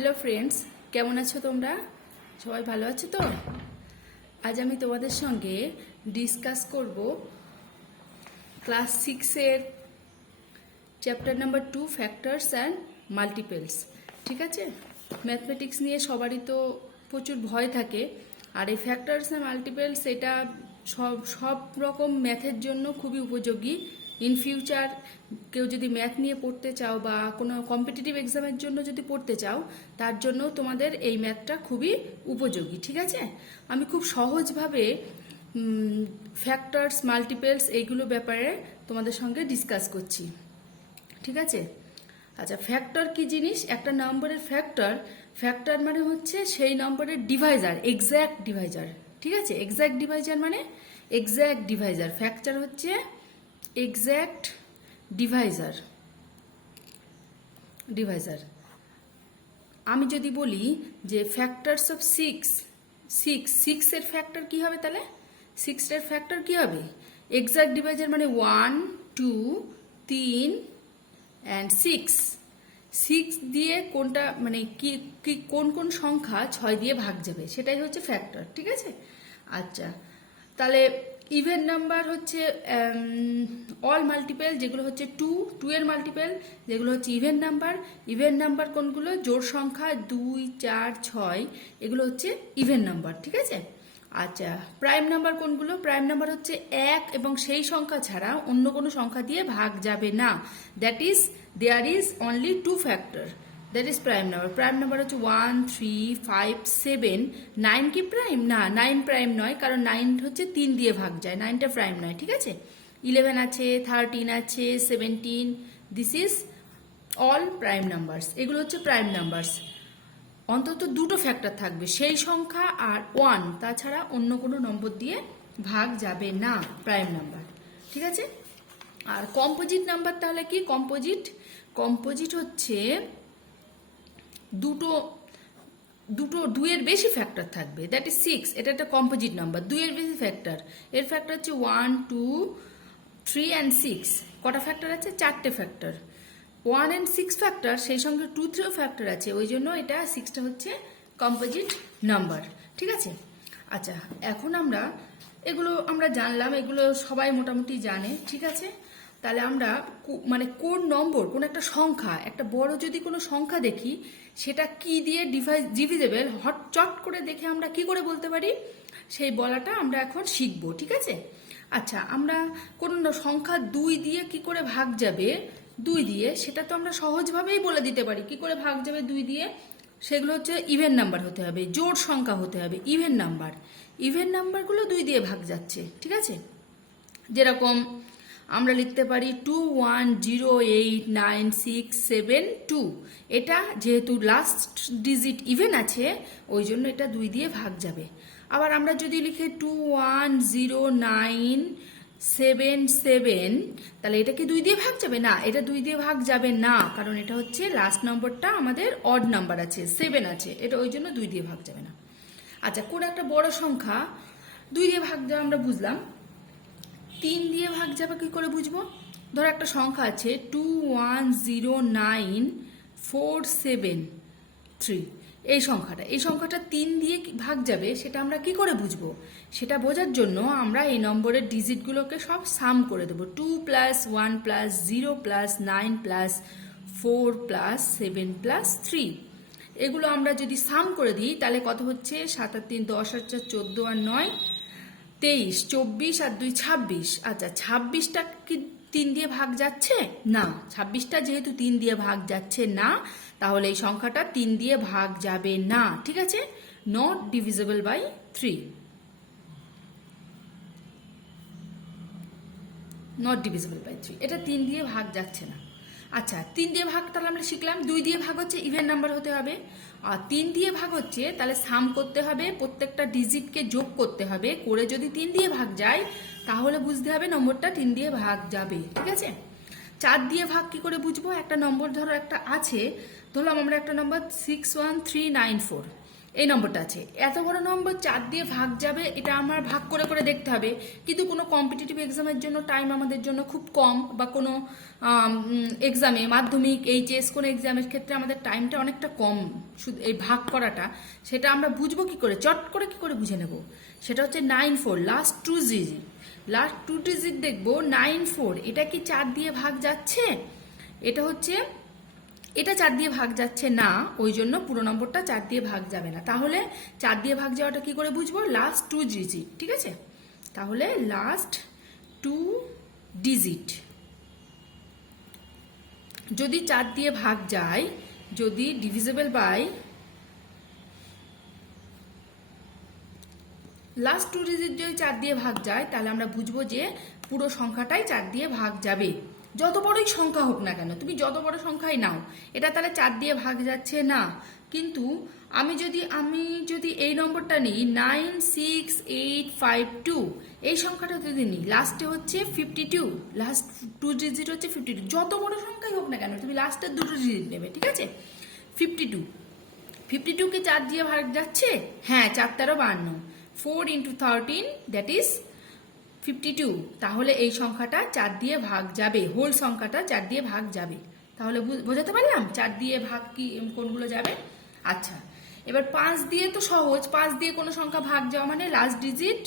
Hello friends, কেমন আছো তোমরা? সবাই ভালো আছো তো? আজ আমি তোমাদের সঙ্গে ডিসকাস করব ক্লাস 6-এর chapter number 2 factors and multiples. ঠিক আছে, ম্যাথমেটিক্স নিয়ে সবারই তো প্রচুর ভয় থাকে, আর এই ফ্যাক্টরস অ্যান্ড মাল্টিপলস এটা সব রকম ম্যাথের জন্য খুবই উপযোগী। ইন ফিউচার কেউ যদি ম্যাথ নিয়ে পড়তে চাও বা কোনো কম্পিটিটিভ এক্সামের জন্য যদি পড়তে চাও, তার জন্য তোমাদের এই ম্যাথটা খুবই উপযোগী। ঠিক আছে, আমি খুব সহজভাবে ফ্যাক্টরস মাল্টিপলস এইগুলো ব্যাপারে তোমাদের সঙ্গে ডিসকাস করছি। ঠিক আছে, আচ্ছা, ফ্যাক্টর কি জিনিস? একটা নম্বরের ফ্যাক্টর মানে হচ্ছে সেই নম্বরের ডিভাইজার, এক্স্যাক্ট ডিভাইজার। ঠিক আছে, এক্স্যাক্ট ডিভাইজার মানে এক্স্যাক্ট ডিভাইজার। ফ্যাক্টর হচ্ছে এক্স্যাক্ট ডিভাইজার। আমি যদি বলি যে ফ্যাক্টরস অফ সিক্সের ফ্যাক্টর কি হবে, তাহলে সিক্সের ফ্যাক্টর কি হবে? এক্স্যাক্ট ডিভাইজার মানে 1, 2, 3 অ্যান্ড 6 দিয়ে কোনটা মানে কি কোন কোন সংখ্যা 6 দিয়ে ভাগ যাবে, সেটাই হচ্ছে ফ্যাক্টর। ঠিক আছে, আচ্ছা, তাহলে ইভেন নাম্বার হচ্ছে অল মাল্টিপল, যেগুলো হচ্ছে 2 এর মাল্টিপল, যেগুলো হচ্ছে ইভেন নাম্বার কোনগুলো? জোড় সংখ্যা 2, 4, 6, এগুলো হচ্ছে ইভেন নাম্বার। ঠিক আছে, আচ্ছা, প্রাইম নাম্বার কোনগুলো? প্রাইম নাম্বার হচ্ছে 1 এবং সেই সংখ্যা ছাড়া অন্য কোনো সংখ্যা দিয়ে ভাগ যাবে না। That is there is only 2 factor, that is prime number. Prime number হচ্ছে 1, 3, 5, 7। 9 কি প্রাইম? না, 9 প্রাইম নয়, কারণ 9 হচ্ছে 3 দিয়ে ভাগ যায়, 9টা প্রাইম নয়। ঠিক আছে, 11 আছে, 13 আছে, 17, this is all prime numbers. এগুলো হচ্ছে প্রাইম নাম্বারস। অন্তত দুটো ফ্যাক্টর থাকবে, সেই সংখ্যা আর 1, তাছাড়া অন্য কোনো নম্বর দিয়ে ভাগ যাবে না, প্রাইম নাম্বার। ঠিক আছে, আর কম্পোজিট নাম্বার তাহলে কি? কম্পোজিট হচ্ছে দুইয়ের বেশি ফ্যাক্টর থাকবে, দ্যাট ইজ 6। এটা একটা কম্পোজিট নাম্বার, দুইয়ের বেশি ফ্যাক্টর। এর ফ্যাক্টর হচ্ছে 1, 2, 3 অ্যান্ড 6। কটা ফ্যাক্টর আছে? 4টে ফ্যাক্টর। 1 and 6 ফ্যাক্টর, সেই সঙ্গে 2, 3 ফ্যাক্টর আছে, ওই জন্য এটা 6টা হচ্ছে কম্পোজিট নাম্বার। ঠিক আছে, আচ্ছা, এখন এগুলো আমরা জানলাম, এগুলো সবাই মোটামুটি জানে। ঠিক আছে, তাহলে আমরা মানে কোন নম্বর, কোন একটা সংখ্যা, একটা বড় যদি কোনো সংখ্যা দেখি, সেটা কি দিয়ে ডিভিজেবল চট করে দেখে আমরা কি করে বলতে পারি, সেই বলাটা আমরা এখন শিখব। ঠিক আছে, আচ্ছা, আমরা কোন সংখ্যা 2 দিয়ে কি করে ভাগ যাবে, 2 দিয়ে, সেটা তো আমরা সহজভাবেই বলে দিতে পারি কি করে ভাগ যাবে 2 দিয়ে। সেগুলো হচ্ছে ইভেন নাম্বার হতে হবে, জোড় সংখ্যা হতে হবে, ইভেন নাম্বারগুলো 2 দিয়ে ভাগ যাচ্ছে। ঠিক আছে, যেরকম আমরা লিখতে পারি 2, 1, 0, 8, 9, 6, 7, 2। এটা যেহেতু লাস্ট ডিজিট ইভেন আছে, ওই জন্য এটা 2 দিয়ে ভাগ যাবে। আবার আমরা যদি লিখি 2, 1, 0, 9, 7, 7, তাহলে এটা কি 2 দিয়ে ভাগ যাবে? না, এটা 2 দিয়ে ভাগ যাবে না, কারণ এটা হচ্ছে লাস্ট নম্বরটা আমাদের অড নাম্বার আছে, 7 আছে, এটা ওই জন্য 2 দিয়ে ভাগ যাবে না। আচ্ছা, কোন একটা বড় সংখ্যা 2 দিয়ে ভাগ যাবে আমরা বুঝলাম, 3 দিয়ে ভাগ যাবে কি করে বুঝবো? ধরো একটা সংখ্যা আছে 2, 1, 0, 9, 4, 7, 3। এই সংখ্যাটা 3 দিয়ে ভাগ যাবে, সেটা আমরা কি করে বুঝবো? সেটা বোঝার জন্য আমরা এই নম্বরের ডিজিটগুলোকে সব সাম করে দেবো। 2 + 1 + 0 + 9 + 4 + 7 + 3। এগুলো আমরা যদি সাম করে দিই, তাহলে কত হচ্ছে? 7 আর 3 10, আর 4 14, আর 9 23, 24 আর 2 26। আচ্ছা, 26টা কি 3 দিয়ে ভাগ যাচ্ছে? না, 26টা যেহেতু 3 দিয়ে ভাগ যাচ্ছে না, তাহলে এই সংখ্যাটা 3 দিয়ে ভাগ যাবে না। ঠিক আছে, not divisible by 3, not divisible by 3, এটা 3 দিয়ে ভাগ যাচ্ছে না। আচ্ছা, 3 দিয়ে ভাগ তাহলে আমরা শিখলাম। 2 দিয়ে ভাগ হচ্ছে ইভেন নাম্বার হতে হবে, আর 3 দিয়ে ভাগ হচ্ছে তাহলে সাম করতে হবে, প্রত্যেকটা ডিজিটকে যোগ করতে হবে, করে যদি 3 দিয়ে ভাগ যায় তাহলে বুঝতে হবে নম্বরটা 3 দিয়ে ভাগ যাবে। ঠিক আছে, 4 দিয়ে ভাগ কি করে বুঝবো? একটা নম্বর ধরো একটা আছে, ধরলাম আমরা একটা নম্বর 61394। এই নম্বরটা আছে, এত বড় নম্বর 4 দিয়ে ভাগ যাবে, এটা আমার ভাগ করে করে দেখতে হবে। কিন্তু কোনো কম্পিটিটিভ এক্সামের জন্য টাইম আমাদের জন্য খুব কম, বা কোনো এক্সামে মাধ্যমিক এইচএস কোনো এক্সামের ক্ষেত্রে আমাদের টাইমটা অনেকটা কম, শুধু এই ভাগ করাটা সেটা আমরা বুঝবো কি করে, চট করে কি করে বুঝে নেব। সেটা হচ্ছে 9-4 লাস্ট 2 ডিজিট, লাস্ট 2 ডিজিট দেখবো 9-4, এটা কি 4 দিয়ে ভাগ যাচ্ছে? এটা হচ্ছে, এটা 4 দিয়ে ভাগ যাচ্ছে না, ওই জন্য পুরো নম্বরটা 4 দিয়ে ভাগ যাবে না। তাহলে 4 দিয়ে ভাগ যাওয়াটা কি করে বুঝবো? লাস্ট 2 ডিজিট, ঠিক আছে? তাহলে লাস্ট 2 ডিজিট যদি 4 দিয়ে ভাগ যায়, যদি ডিভিজিবল বাই লাস্ট 2 ডিজিট যদি 4 দিয়ে ভাগ যায়, তাহলে আমরা বুঝবো যে পুরো সংখ্যাটাই 4 দিয়ে ভাগ যাবে। যত বড়ই সংখ্যা হোক না কেন, তুমি যত বড় সংখ্যাই নাও, এটা তাহলে 4 দিয়ে ভাগ যাচ্ছে না। কিন্তু আমি যদি এই নম্বরটা নিই 96852, এই সংখ্যাটা যদি নিই, লাস্টে হচ্ছে 52, লাস্ট 2 ডিজিট হচ্ছে 52, যত বড় সংখ্যাই হোক না কেন তুমি লাস্টের 2 ডিজিট নেবে, ঠিক আছে? 52, 52 কে 4 দিয়ে ভাগ যাচ্ছে? হ্যাঁ, 4 13 52, 4 into 13 দ্যাট ইজ 52। তাহলে এই সংখ্যাটা 4 দিয়ে ভাগ যাবে, হোল সংখ্যাটা 4 দিয়ে ভাগ যাবে। তাহলে বোঝাতে পারলাম 4 দিয়ে ভাগ কি কোনগুলো যাবে। আচ্ছা, এবার 5 দিয়ে তো সহজ, 5 দিয়ে কোনো সংখ্যা ভাগ যাওয়া মানে লাস্ট ডিজিট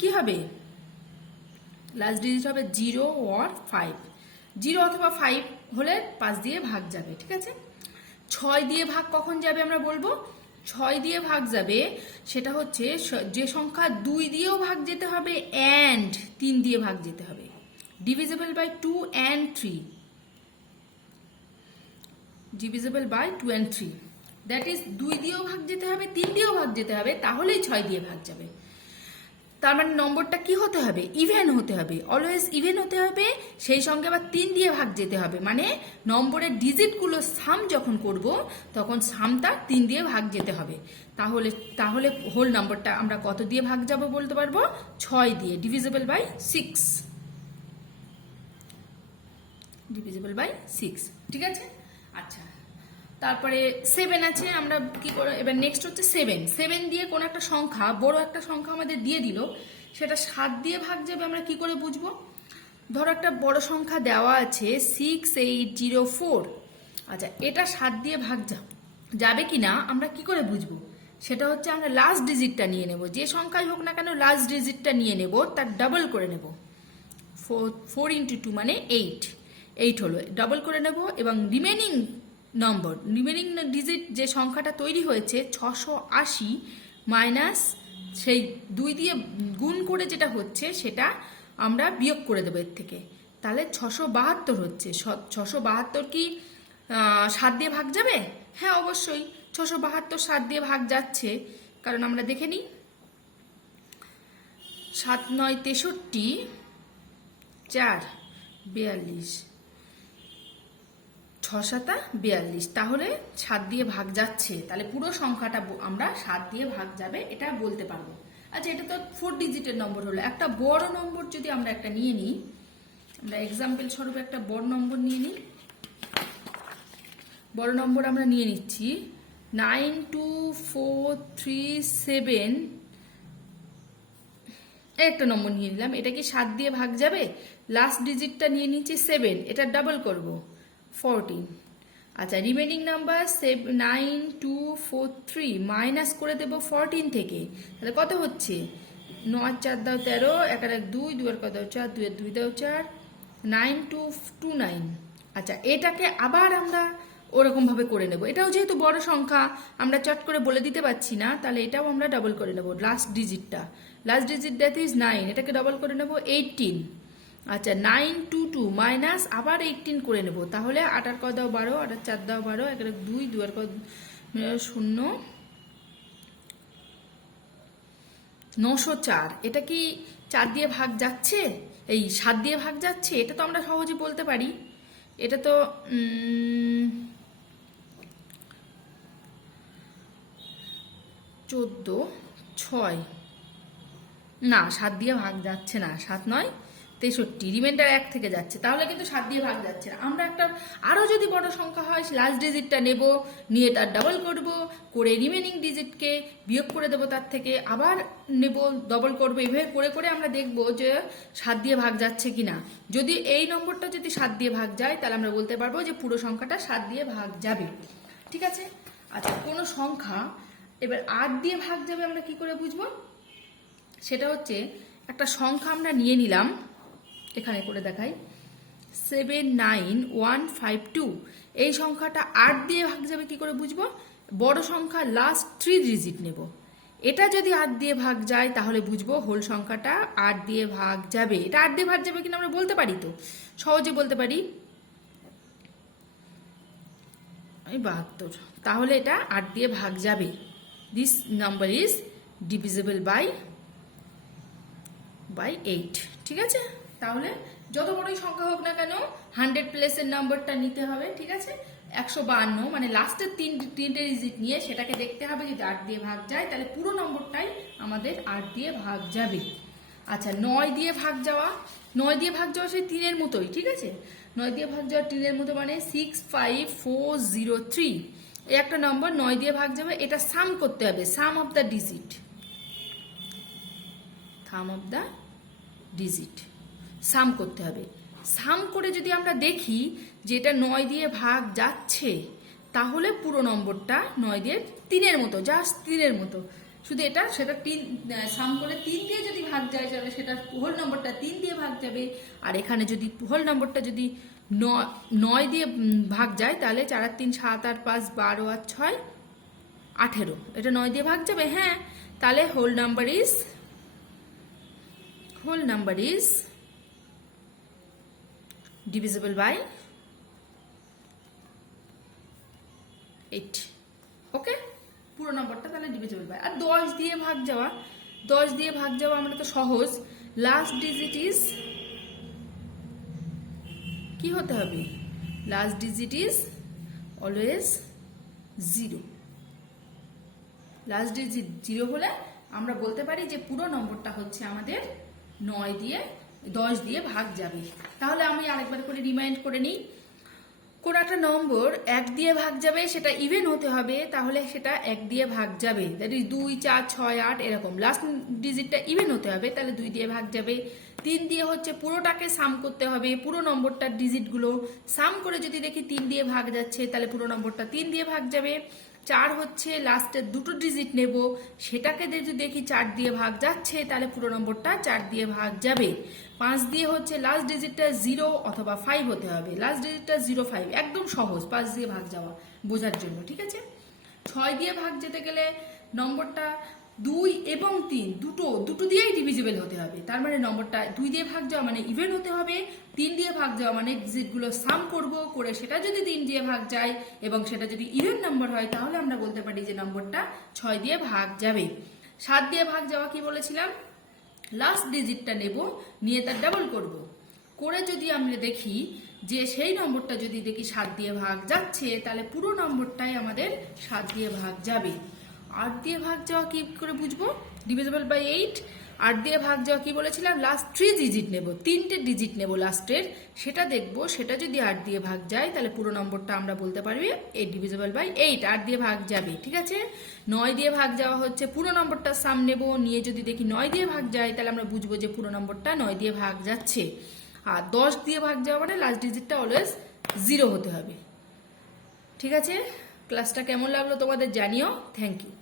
কি হবে? লাস্ট ডিজিট হবে 0 or 5, 0 অথবা 5 হলে 5 দিয়ে ভাগ যাবে, ঠিক আছে? 6 দিয়ে ভাগ কখন যাবে আমরা বলবো? 6 দিয়ে ভাগ যাবে সেটা হচ্ছে যে সংখ্যা 2 দিয়েও ভাগ যেতে হবে অ্যান্ড 3 দিয়ে ভাগ যেতে হবে, divisible by 2 and 3, divisible by 2 and 3, that is 2 দিয়েও ভাগ যেতে হবে, 3 দিয়েও ভাগ যেতে হবে, তাহলেই 6 দিয়ে ভাগ যাবে। তার মানে নম্বরটা কি হতে হবে? ইভেন হতে হবে, অলওয়েজ ইভেন হতে হবে, সেই সঙ্গে আবার 3 দিয়ে ভাগ যেতে হবে, মানে নম্বরের ডিজিটগুলো সাম যখন করব তখন সামটা 3 দিয়ে ভাগ যেতে হবে। তাহলে হোল নম্বরটা আমরা কত দিয়ে ভাগ যাব বলতে পারবো? 6 দিয়ে, ডিভিজিবল বাই 6, ডিভিজিবল বাই 6, ঠিক আছে? আচ্ছা, তারপরে 7 আছে, আমরা কি করে, এবার নেক্সট হচ্ছে 7 দিয়ে কোন একটা সংখ্যা, বড় একটা সংখ্যা আমাদের দিয়ে দিল, সেটা 7 দিয়ে ভাগ যাবে, আমরা কি করে বুঝবো? ধরো একটা বড় সংখ্যা দেওয়া আছে 6804, আচ্ছা এটা 7 দিয়ে ভাগ যাবে কিনা আমরা কি করে বুঝবো? সেটা হচ্ছে আমরা লাস্ট ডিজিটটা নিয়ে নেব, যে সংখ্যাই হোক না কেন লাস্ট ডিজিটটা নিয়ে নেব, তার ডাবল করে নেব, 4 into 2 মানে 8 হলো, ডাবল করে নেব, এবং রিমেনিং ডিজিট যে সংখ্যাটা তৈরি হয়েছে 680 মাইনাস সেই 2 দিয়ে গুণ করে যেটা হচ্ছে সেটা আমরা বিয়োগ করে দেবো এর থেকে, তাহলে 672 হচ্ছে। 672 কি 7 দিয়ে ভাগ যাবে? হ্যাঁ অবশ্যই 672 7 দিয়ে ভাগ যাচ্ছে, কারণ আমরা দেখে নিই 7 9 63 4 42, 6 7 42, তাহলে 7 দিয়ে ভাগ যাচ্ছে, তাহলে পুরো সংখ্যাটা আমরা 7 দিয়ে ভাগ যাবে এটা বলতে পারবো। আচ্ছা, এটা তো 4 ডিজিটের নম্বর হলো। একটা বড় নম্বর যদি আমরা একটা নিয়ে নিই, আমরা এক্সাম্পল স্বরূপ একটা বড় নম্বর নিয়ে নিই, বড় নম্বর আমরা নিয়ে নিচ্ছি 92437, একটা নম্বর নিয়ে নিলাম, এটা কি 7 দিয়ে ভাগ যাবে? লাস্ট ডিজিটটা নিয়ে নিচ্ছি 7, এটা ডাবল করব 14, আচ্ছা রিমেনিং নাম্বার 9243 মাইনাস করে দেব 14 থেকে, তাহলে কত হচ্ছে? 9 4 দাও 13, 1 1 2, 2 এর কত 4, 2 এর 2 দাও 4, 9229। আচ্ছা, এটাকে আবার আমরা ওরকম ভাবে করে নেব, এটাও যেহেতু বড় সংখ্যা আমরা চট করে বলে দিতে পারছি না, তাহলে এটাও আমরা ডাবল করে নেব, লাস্ট ডিজিট দ্যাট ইজ 9, এটাকে ডাবল করে নেব 18, আচ্ছা 922 মাইনাস আবার 18 করে নেব, তাহলে 8 আর কত দাও 12, 8 আর 4 দাও 12, 1 আর 2, 2 আর কত 0, 904। এটা কি 4 দিয়ে ভাগ যাচ্ছে? এই 7 দিয়ে ভাগ যাচ্ছে? এটা তো আমরা সহজে বলতে পারি, এটা তো 14 6, না 7 দিয়ে ভাগ যাচ্ছে না, 7 9 63, রিমাইন্ডার 1 থেকে যাচ্ছে, তাহলে কিন্তু 7 দিয়ে ভাগ যাচ্ছে না। আমরা একটা আরও যদি বড় সংখ্যা হয় লাস্ট ডিজিটটা নেব, নিয়ে তার ডাবল করব, করে রিমেনিং ডিজিটকে বিয়োগ করে দেবো, তার থেকে আবার নেব, ডবল করবো, এভাবে করে করে আমরা দেখব যে 7 দিয়ে ভাগ যাচ্ছে কিনা। যদি এই নম্বরটা যদি 7 দিয়ে ভাগ যায় তাহলে আমরা বলতে পারবো যে পুরো সংখ্যাটা 7 দিয়ে ভাগ যাবে। ঠিক আছে? আচ্ছা, কোনো সংখ্যা এবার 8 দিয়ে ভাগ যাবে আমরা কি করে বুঝবো? সেটা হচ্ছে একটা সংখ্যা আমরা নিয়ে নিলাম, এখানে করে দেখাই 79152, এই সংখ্যাটা 8 দিয়ে ভাগ যাবে কি করে বুঝবো? বড় সংখ্যা লাস্ট 3 ডিজিট নেব, এটা যদি 8 দিয়ে ভাগ যায় তাহলে বুঝবো হোল সংখ্যাটা 8 দিয়ে ভাগ যাবে। এটা 8 দিয়ে ভাগ যাবে কিনা আমরা বলতে পারি, তো সহজে বলতে পারি 72, তাহলে এটা 8 দিয়ে ভাগ যাবে। This number is divisible by 8। ঠিক আছে? তাহলে যত বড়ই সংখ্যা হোক না কেন 100 প্লেসের নাম্বারটা নিতে হবে। ঠিক আছে? 152 মানে লাস্টের তিনটে ডিজিট নিয়ে সেটাকে দেখতে হবে, যদি 8 দিয়ে ভাগ যায় তাহলে পুরো নম্বরটাই আমাদের 8 দিয়ে ভাগ যাবে। আচ্ছা, 9 দিয়ে ভাগ যাওয়া, 9 দিয়ে ভাগ যাওয়া সেই 3-এর মতোই। ঠিক আছে? 9 দিয়ে ভাগ যাওয়া 3-এর মতো, মানে 65403, এই একটা নম্বর 9 দিয়ে ভাগ যাবে। এটা সাম করতে হবে, সাম অফ দ্য ডিজিট, সাম করতে হবে। সাম করে যদি আমরা দেখি যে এটা 9 দিয়ে ভাগ যাচ্ছে, তাহলে পুরো নম্বরটা 9 দিয়ে 3-এর মতো, জাস্ট 3-এর মতো, শুধু সেটা 3 সাম করে 3 দিয়ে যদি ভাগ যায় তাহলে সেটা হোল নম্বরটা 3 দিয়ে ভাগ যাবে। আর এখানে যদি হোল নম্বরটা যদি 9 দিয়ে ভাগ যায় তাহলে 4 আর 3 7 আর 5 12 আর 6 18, এটা 9 দিয়ে ভাগ যাবে। হ্যাঁ, তাহলে whole number is divisible by 8। Okay, পুরো নম্বরটা তাহলে ডিভিজিবল বাই। আর 10 দিয়ে ভাগ যাওয়া, 10 দিয়ে ভাগ যাওয়া আমরা তো সহজ, লাস্ট ডিজিট ইজ কি হতে হবে? Last digit is always 0। Last digit 0 হলে আমরা বলতে পারি যে পুরো নম্বরটা হচ্ছে আমাদের 10 দিয়ে ভাগ যাবে। তাহলে আমি আরেকবার করে রিমাইন্ড করে নিই, কোন একটা নম্বর 1 দিয়ে ভাগ যাবে, সেটা ইভেন হতে হবে, তাহলে সেটা 1 দিয়ে ভাগ যাবে। দ্যাট ইজ 2 4 6 8 এরকম। লাস্ট ডিজিটটা ইভেন হতে হবে, তাহলে 2 দিয়ে ভাগ যাবে। 3 দিয়ে হচ্ছে পুরোটাকে সাম করতে হবে, পুরো নম্বরটার ডিজিটগুলো সাম করে যদি দেখি 3 দিয়ে ভাগ যাচ্ছে তাহলে পুরো নম্বরটা 3 দিয়ে ভাগ যাবে। 4 হচ্ছে লাস্টের দুটো ডিজিট নেব, সেটাকে যদি দেখি 4 দিয়ে ভাগ যাচ্ছে তাহলে পুরো নম্বরটা 4 দিয়ে ভাগ যাবে। 5 দিয়ে হচ্ছে লাস্ট ডিজিটটা 0 অথবা 5 হতে হবে, লাস্ট ডিজিটটা 0 5, একদম সহজ 5 দিয়ে ভাগ যাওয়া বোঝার জন্য। ঠিক আছে? 6 দিয়ে ভাগ যেতে গেলে নম্বরটা 2 এবং 3 দুটো দিয়েই ডিভিজিবল হতে হবে, তার মানে নম্বরটা 2 দিয়ে ভাগ যাওয়া মানে ইভেন হতে হবে, 3 দিয়ে ভাগ যাওয়া মানে ডিজিটগুলো সাম করব, করে সেটা যদি 3 দিয়ে ভাগ যায় এবং সেটা যদি ইভেন নাম্বার হয় তাহলে আমরা বলতে পারি যে নম্বরটা 6 দিয়ে ভাগ যাবে। 7 দিয়ে ভাগ যাওয়া কি বলেছিলাম? লাস্ট ডিজিটটা নেব, নিয়ে তার ডাবল করব, করে যদি আমরা দেখি যে সেই নম্বরটা যদি দেখি 7 দিয়ে ভাগ যাচ্ছে তাহলে পুরো নম্বরটাই আমাদের 7 দিয়ে ভাগ যাবে। 8 দিয়ে ভাগ যাওয়া কি করে বুঝবো? Divisible by 8। 8 দিয়ে ভাগ যাওয়া কি বলেছিলাম? লাস্ট 3 ডিজিট নেব, 3টে ডিজিট নেব লাস্টের, সেটা দেখবো, সেটা যদি 8 দিয়ে ভাগ যায় তাহলে পুরো নম্বরটা আমরা বলতে পারবি 8 ডিভিজিবল বাই 8, 8 দিয়ে ভাগ যাবে। ঠিক আছে? 9 দিয়ে ভাগ যাওয়া হচ্ছে পুরো নম্বরটা সাম নেব, নিয়ে যদি দেখি 9 দিয়ে ভাগ যায় তাহলে আমরা বুঝবো যে পুরো নম্বরটা 9 দিয়ে ভাগ যাচ্ছে। আর 10 দিয়ে ভাগ যাওয়া মানে লাস্ট ডিজিটটা অলওয়েজ 0 হতে হবে। ঠিক আছে? ক্লাসটা কেমন লাগলো তোমাদের জানিও। Thank you.